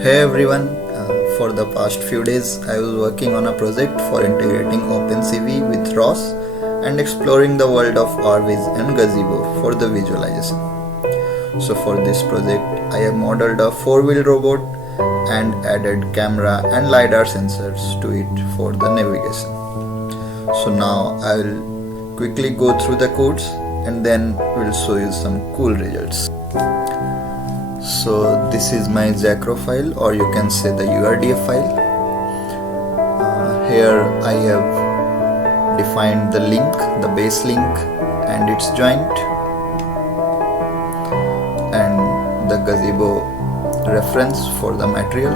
Hey everyone, for the past few days I was working on a project for integrating OpenCV with ROS and exploring the world of RViz and Gazebo for the visualization. So for this project I have modeled a 4-wheel robot and added camera and LiDAR sensors to it for the navigation. So now I will quickly go through the codes and then we'll show you some cool results. So this is my Zacro file, or you can say the URDF file. Here I have defined the link, the base link and its joint, and the gazebo reference for the material.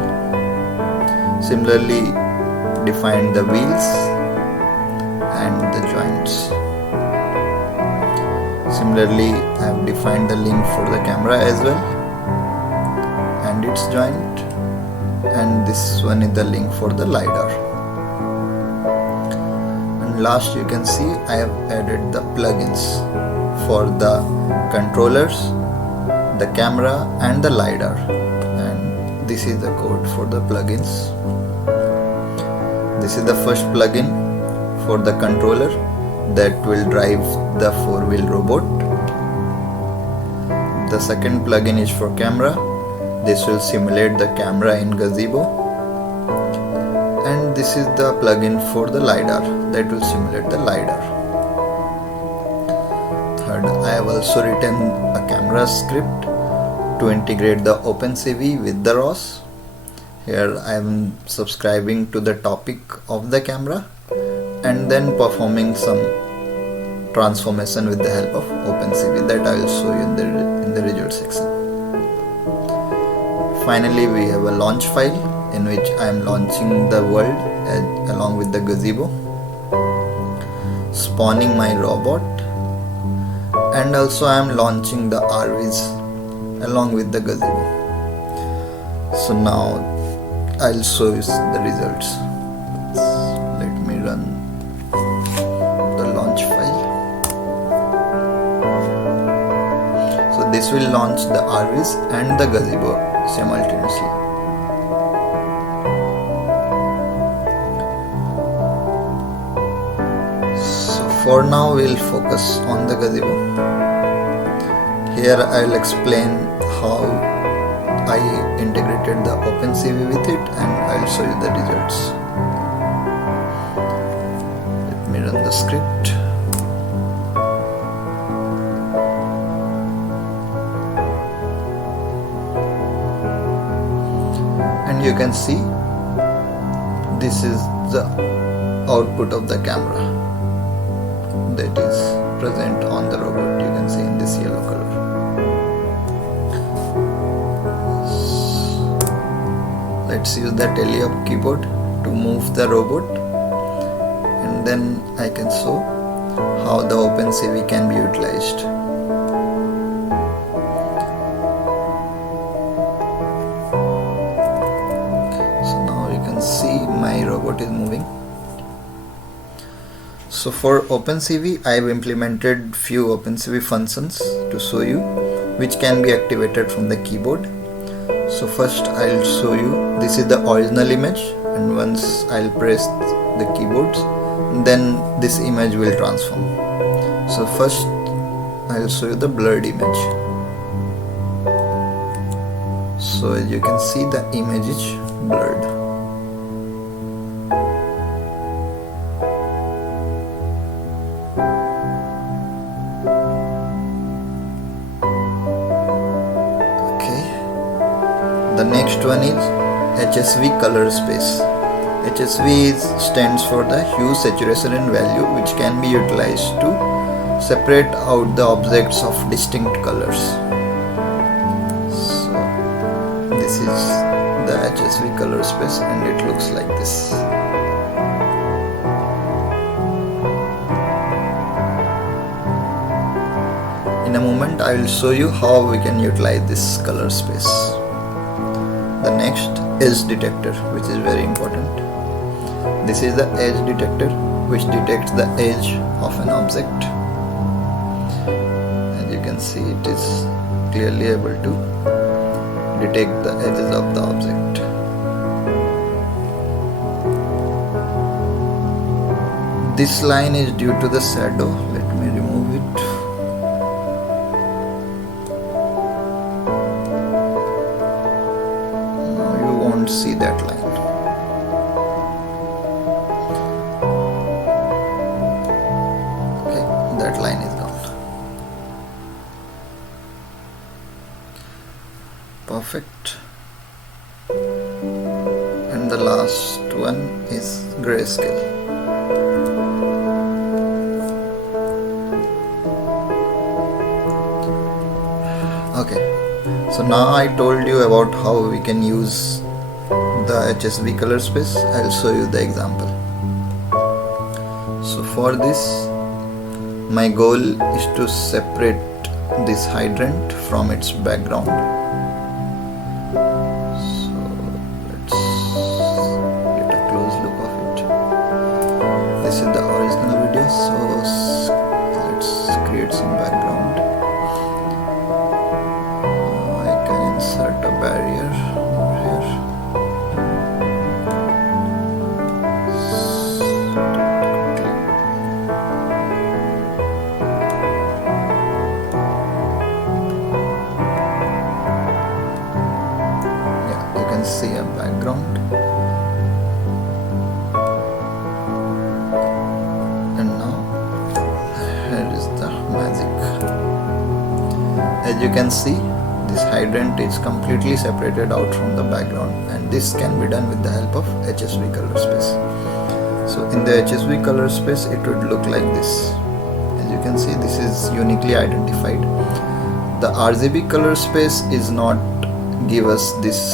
Similarly defined the wheels and the joints. Similarly I have defined the link for the camera as well and its joint, and this one is the link for the LiDAR. And last you can see I have added the plugins for the controllers, the camera and the LiDAR, and this is the code for the plugins. This is the first plugin for the controller that will drive the 4-wheel robot. The second plugin is for camera. This will simulate the camera in Gazebo, and this is the plugin for the LiDAR that will simulate the LiDAR. Third, I have also written a camera script to integrate the OpenCV with the ROS. Here I am subscribing to the topic of the camera and then performing some transformation with the help of OpenCV that I will show you in the result section. Finally, we have a launch file in which I am launching the world along with the gazebo, spawning my robot, and also I am launching the RViz along with the gazebo. So now I'll show you the results. Let me run the launch file. So this will launch the RViz and the gazebo simultaneously. So for now we'll focus on the gazebo. Here I'll explain how I integrated the OpenCV with it and I'll show you the results. Let me run the script. And you can see this is the output of the camera that is present on the robot. You can see in this yellow color. Let's use the tele-up keyboard to move the robot, and then I can show how the OpenCV can be utilized. See, my robot is moving. So for OpenCV I have implemented few OpenCV functions to show you which can be activated from the keyboard. So first I'll show you, this is the original image, and once I'll press the keyboards then this image will transform. So first I'll show you the blurred image. So as you can see the image is blurred. The next one is HSV color space. HSV stands for the hue, saturation and value, which can be utilized to separate out the objects of distinct colors. So this is the HSV color space and it looks like this. In a moment I will show you how we can utilize this color space. The next edge detector, which is very important. This is the edge detector which detects the edge of an object. As you can see, it is clearly able to detect the edges of the object. This line is due to the shadow. Let me remove it. Now you won't see that line. Okay, that line is gone. Perfect. And the last one is grayscale. Okay, so now I told you about how we can use the HSV color space. I'll show you the example. So for this, my goal is to separate this hydrant from its background. So let's get a close look of it. This is the original video, so let's create some background. Insert a barrier over here. Yeah, you can see a background. And now here is the magic. As you can see, this hydrant is completely separated out from the background, and this can be done with the help of HSV color space. So in the HSV color space, it would look like this. As you can see, this is uniquely identified. The RGB color space is not give us this.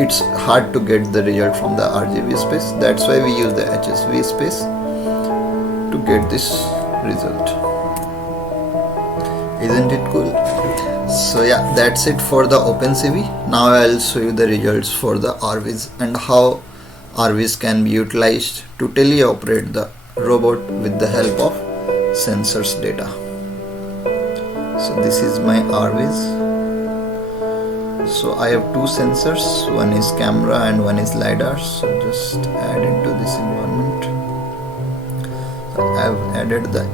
It's hard to get the result from the RGB space. That's why we use the HSV space to get this result. Isn't it cool? So yeah, that's it for the OpenCV. Now I'll show you the results for the RViz and how RViz can be utilized to teleoperate the robot with the help of sensors data. So this is my RViz. So I have two sensors, one is camera and one is LiDAR. So just add into this environment. So I have added the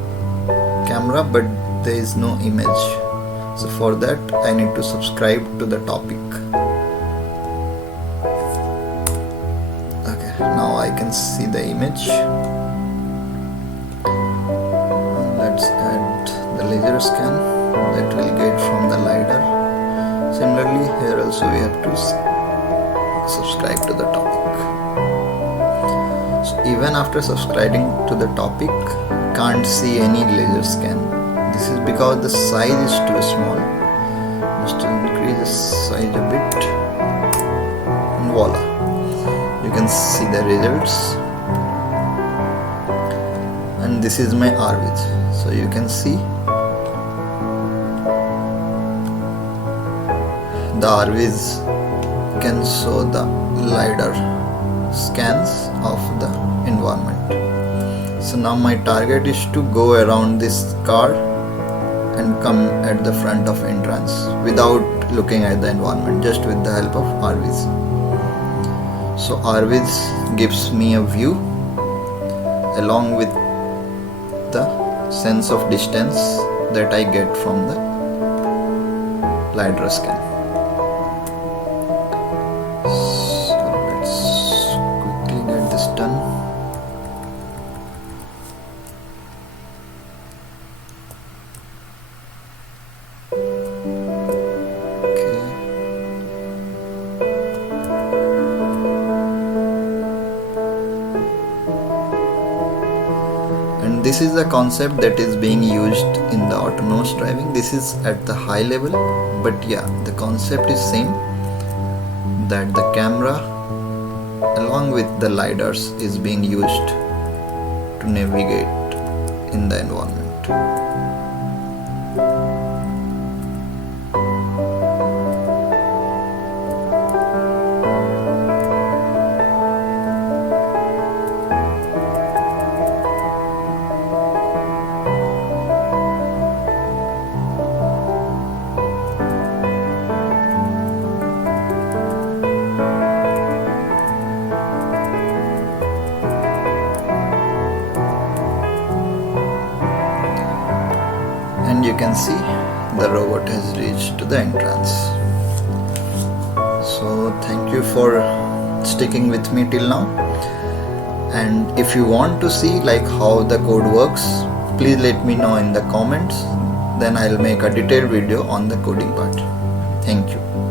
camera, but there is no image. So for that I need to subscribe to the topic. Okay, now I can see the image. Let's add the laser scan that we'll get from the LiDAR. Similarly, here also we have to subscribe to the topic. So even after subscribing to the topic, can't see any laser scan. This is because the size is too small. Just to increase the size a bit, and voila, you can see the results. And this is my RViz. So you can see the RViz can show the LiDAR scans of the environment. So now my target is to go around this car and come at the front of entrance without looking at the environment, just with the help of RViz. So RViz gives me a view along with the sense of distance that I get from the LiDAR scan. So let's quickly get this done. And this is the concept that is being used in the autonomous driving. This is at the high level, but yeah, the concept is same, that the camera along with the LiDARs is being used to navigate in the environment. you can see the robot has reached to the entrance. So thank you for sticking with me till now, and if you want to see like how the code works, please let me know in the comments, then I'll make a detailed video on the coding part. Thank you.